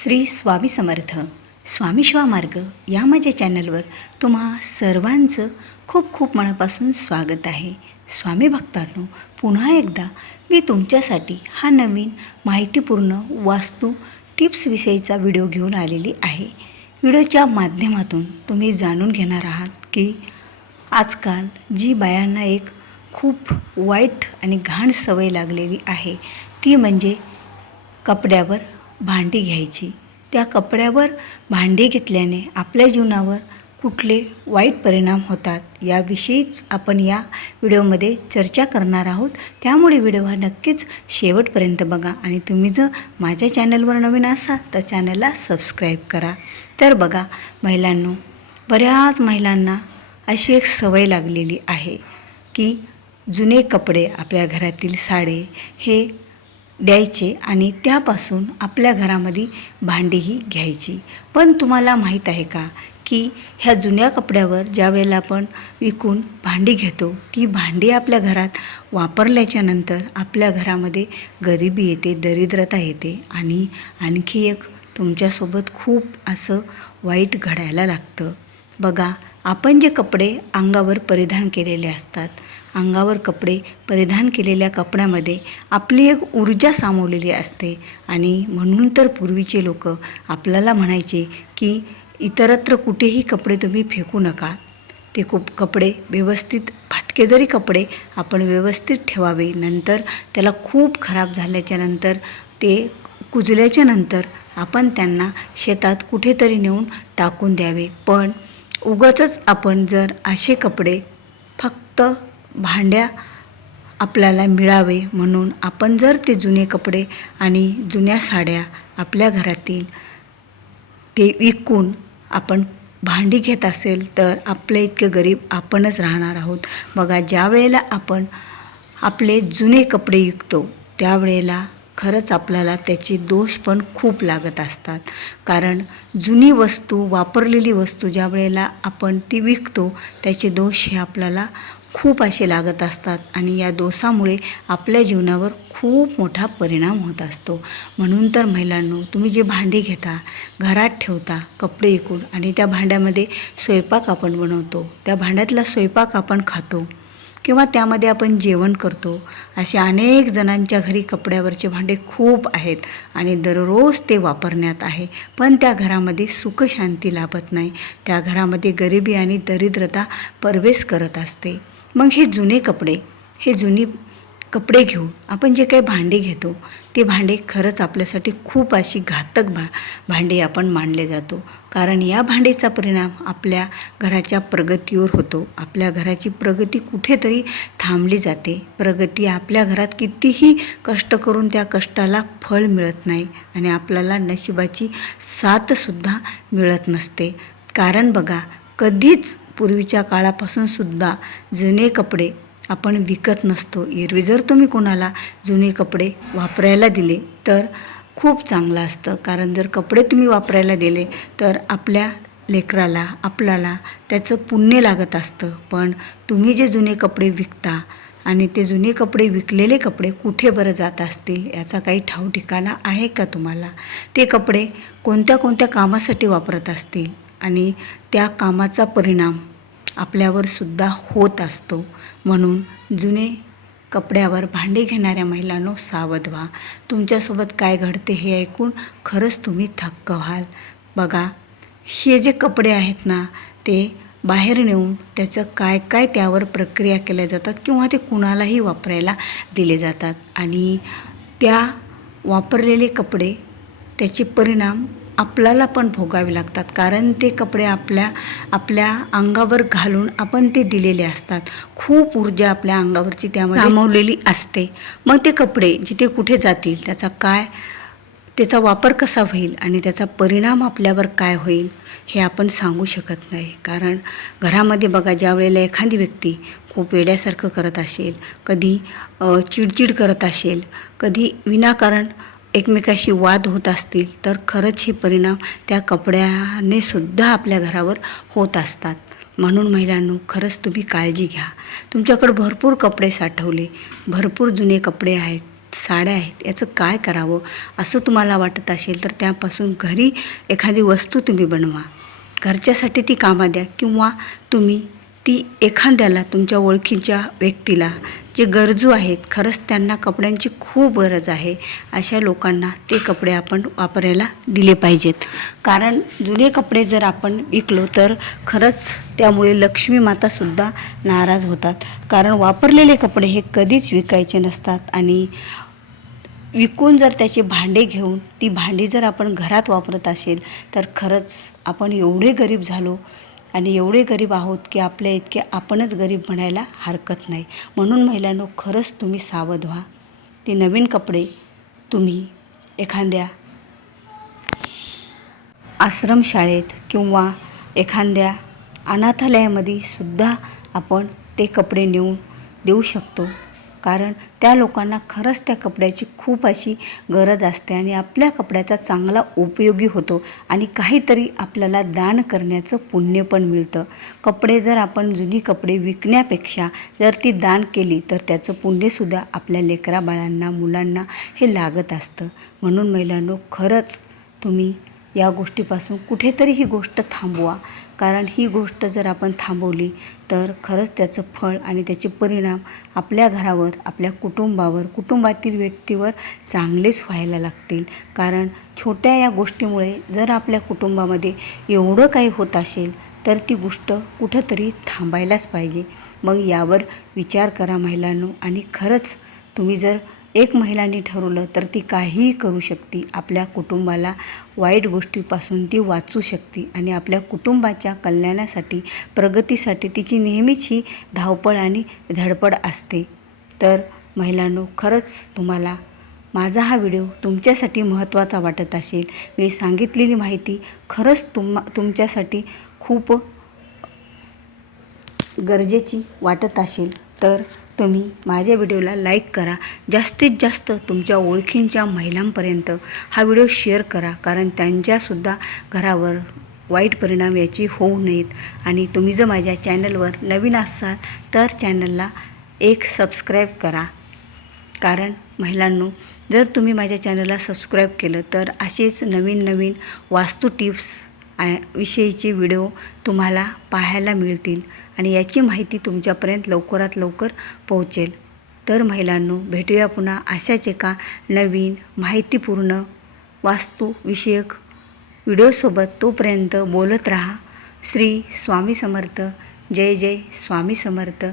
श्री स्वामी समर्थ. स्वामी शिवा मार्ग या माझ्या चॅनलवर तुम्हा सर्वांचं खूप खूप मनापासून स्वागत आहे. स्वामी भक्तांनो पुन्हा एकदा मी तुमच्यासाठी हा नवीन माहितीपूर्ण वास्तू टिप्सविषयीचा व्हिडिओ घेऊन आलेली आहे. व्हिडिओच्या माध्यमातून तुम्ही जाणून घेणार आहात की आजकाल जी बायांना एक खूप वाईट आणि घाण सवय लागलेली आहे ती म्हणजे कपड्यावर भांडी घ्यायची. त्या कपड्यावर भांडी घेतल्याने आपल्या जीवनावर कुठले वाईट परिणाम होतात याविषयीच आपण या व्हिडिओमध्ये चर्चा करणार आहोत. त्यामुळे व्हिडिओ हा नक्कीच शेवटपर्यंत बघा आणि तुम्ही जर माझ्या चॅनलवर नवीन असाल तर चॅनलला सबस्क्राईब करा. तर बघा महिलांनो बऱ्याच महिलांना अशी एक सवय लागलेली आहे की जुने कपडे आपल्या घरातील साडे हे द्यायचे आणि त्यापासून आपल्या घरामध्ये भांडीही घ्यायची. पण तुम्हाला माहीत आहे का की ह्या जुन्या कपड्यावर ज्या वेळेला आपण विकून भांडी घेतो ती भांडी आपल्या घरात वापरल्याच्या नंतर आपल्या घरामध्ये गरिबी येते दरिद्रता येते आणि आणखी एक तुमच्यासोबत खूप असं वाईट घडायला लागतं. बघा आपण जे कपडे अंगावर परिधान केलेले असतात अंगावर कपडे परिधान केलेल्या कपड्यामध्ये आपली एक ऊर्जा सामावलेली असते. आणि म्हणून तर पूर्वीचे लोक आपल्याला म्हणायचे की इतरत्र कुठेही कपडे तुम्ही फेकू नका. ते खूप कपडे व्यवस्थित फाटके जरी कपडे आपण व्यवस्थित ठेवावे नंतर त्याला खूप खराब झाल्याच्यानंतर ते कुजल्याच्या नंतर आपण त्यांना शेतात कुठेतरी नेऊन टाकून द्यावे. पण उगाचच आपण जर असे कपडे फक्त भांड्या आपल्याला मिळावे म्हणून आपण जर ते जुने कपडे आणि जुन्या साड्या आपल्या घरातील ते विकून आपण भांडी घेत असेल तर आपले इतके गरीब आपणच राहणार आहोत. बघा ज्या वेळेला आपण आपले जुने कपडे विकतो त्यावेळेला खरंच आपल्याला त्याचे दोष पण खूप लागत असतात. कारण जुनी वस्तू वापरलेली वस्तू ज्या वेळेला आपण ती विकतो त्याचे दोष हे आपल्याला खूप असे लागत असतात आणि या दोषामुळे आपल्या जीवनावर खूप मोठा परिणाम होत असतो. म्हणून तर महिलांनो तुम्ही जे भांडी घेता घरात ठेवता कपडे विकून आणि त्या भांड्यामध्ये स्वयंपाक आपण बनवतो त्या भांड्यातला स्वयंपाक आपण खातो किंवा त्यामध्ये आपण जेवण करतो. असे अनेक जणांच्या घरी कपड्यावरचे भांडे खूप आहेत आणि दररोज ते वापरण्यात आहे. पण त्या घरामध्ये सुखशांती लाभत नाही. त्या घरामध्ये गरिबी आणि दरिद्रता परवेस करत असते. मग हे जुने कपडे हे जुनी कपडे घेऊन आपण जे काही भांडे घेतो ते भांडे खरंच आपल्यासाठी खूप अशी घातक भा भांडे आपण मानले जातो. कारण या भांडेचा परिणाम आपल्या घराच्या प्रगतीवर होतो. आपल्या घराची प्रगती कुठेतरी थांबली जाते. प्रगती आपल्या घरात कितीही कष्ट करून त्या कष्टाला फळ मिळत नाही आणि आपल्याला नशिबाची साथसुद्धा मिळत नसते. कारण बघा कधीच पूर्वीच्या काळापासून सुद्धा जुने कपडे आपण विकत नसतो. एरवी जर तुम्ही कोणाला जुने कपडे वापरायला दिले तर खूप चांगलं असतं. कारण जर कपडे तुम्ही वापरायला दिले तर आपल्या लेकराला आपल्याला त्याचं पुण्य लागत असतं. पण तुम्ही जे जुने कपडे विकता आणि ते जुने कपडे विकलेले कपडे कुठे बरं जात असतील याचा काही ठाव ठिकाणा आहे का तुम्हाला? ते कपडे कोणत्या कोणत्या कामासाठी वापरत असतील आणि त्या कामाचा परिणाम आपल्यावर सुद्धा होत असतो. म्हणून जुने कपड्यावर भांडी घेणाऱ्या महिलांनो सावध व्हा. तुमच्यासोबत काय घडते हे ऐकून खरंच तुम्ही थक्क व्हाल. बघा हे जे कपडे आहेत ना ते बाहेर नेऊन त्याचं काय काय त्यावर प्रक्रिया केल्या जातात किंवा ते कुणालाही वापरायला दिले जातात. आणि त्या वापरलेले कपडे त्याचे परिणाम आपल्याला पण भोगावे लागतात. कारण ते कपडे आपल्या आपल्या अंगावर घालून आपण ते दिलेले असतात. खूप ऊर्जा आपल्या अंगावरची त्यामध्ये सामावलेली असते. मग ते कपडे जिथे कुठे जातील त्याचा काय त्याचा वापर कसा होईल आणि त्याचा परिणाम आपल्यावर काय होईल हे आपण सांगू शकत नाही. कारण घरामध्ये बघा ज्या वेळेला एखादी व्यक्ती खूप वेड्यासारखं करत असेल कधी चिडचिड करत असेल कधी विनाकारण एकमेकाशी वाद होत असतील तर खरंच हे परिणाम त्या कपड्याने सुद्धा आपल्या घरावर होत असतात. म्हणून महिलांनो खरंच तुम्ही काळजी घ्या. तुमच्याकडं भरपूर कपडे साठवले भरपूर जुने कपडे आहेत साड्या आहेत याचं काय करावं? असं तुम्हाला वाटत असेल तर त्यापासून घरी एखादी वस्तू तुम्ही बनवा. घरच्यासाठी ती कामा द्या किंवा तुम्ही ती एखाद्याला तुमच्या ओळखीच्या व्यक्तीला जे गरजू आहेत खरंच त्यांना कपड्यांची खूप गरज आहे अशा लोकांना ते कपडे आपण वापरायला दिले पाहिजेत. कारण जुने कपडे जर आपण विकलो तर खरंच त्यामुळे लक्ष्मी मातासुद्धा नाराज होतात. कारण वापरलेले कपडे हे कधीच विकायचे नसतात आणि विकून जर त्याची भांडे घेऊन ती भांडी जर आपण घरात वापरत असेल तर खरंच आपण एवढे गरीब झालो आणि एवढे गरीब आहोत की आपल्या इतके आपणच गरीब म्हणायला हरकत नाही. म्हणून महिलांनो खरंच तुम्ही सावध व्हा. ते नवीन कपडे तुम्ही एखाद्या आश्रमशाळेत किंवा एखाद्या अनाथालयामध्ये सुद्धा आपण ते कपडे नेऊन देऊ शकतो. कारण त्या लोकांना खरंच त्या कपड्याची खूप अशी गरज असते आणि आपल्या कपड्याचा चांगला उपयोगी होतो आणि काहीतरी आपल्याला दान करण्याचं पुण्य पण मिळतं. कपडे जर आपण जुनी कपडे विकण्यापेक्षा जर ती दान केली तर त्याचं पुण्यसुद्धा आपल्या लेकरा बाळांना मुलांना हे लागत असतं. म्हणून महिलांनो खरंच तुम्ही या गोष्टीपासून कुठेतरी ही गोष्ट थांबवा. कारण ही गोष्ट जर आपण थांबवली तर खरंच त्याचं फळ आणि त्याचे परिणाम आपल्या घरावर आपल्या कुटुंबावर कुटुंबातील व्यक्तीवर चांगलेच व्हायला लागतील. कारण छोट्या या गोष्टीमुळे जर आपल्या कुटुंबामध्ये एवढं काही होत असेल तर ती गोष्ट कुठंतरी थांबायलाच पाहिजे. मग यावर विचार करा महिलांनो आणि खरंच तुम्ही जर एक महिलांनी ठरवलं तर ती काहीही करू शकते. आपल्या कुटुंबाला वाईट गोष्टीपासून ती वाचू शकते आणि आपल्या कुटुंबाच्या कल्याणासाठी प्रगतीसाठी तिची नेहमीच ही धावपळ आणि धडपड असते. तर महिलांनो खरंच तुम्हाला माझा हा व्हिडिओ तुमच्यासाठी महत्त्वाचा वाटत असेल. मी सांगितलेली माहिती खरंच तुम तुमच्यासाठी खूप गरजेची वाटत असेल. तर तुम्ही माझ्या व्हिडिओला लाईक करा. जास्तीत जास्त तुमच्या ओळखींच्या महिलांपर्यंत हा व्हिडिओ शेअर करा. कारण त्यांच्यासुद्धा घरावर वाईट परिणाम याची होऊ नयेत. आणि तुम्ही जर माझ्या चॅनलवर नवीन असाल तर चॅनलला एक सबस्क्राईब करा. कारण महिलांनो जर तुम्ही माझ्या चॅनलला सबस्क्राईब केलं तर असेच नवीन नवीन वास्तू टिप्स विषयीचे व्हिडिओ तुम्हाला पाहायला मिळतील आणि याची माहिती तुमच्यापर्यंत लवकरात लवकर पोहोचेल. तर महिलांनो भेटूया पुन्हा अशाच एका नवीन माहितीपूर्ण वास्तुविषयक व्हिडिओसोबत. तोपर्यंत बोलत राहा. श्री स्वामी समर्थ. जय जय स्वामी समर्थ.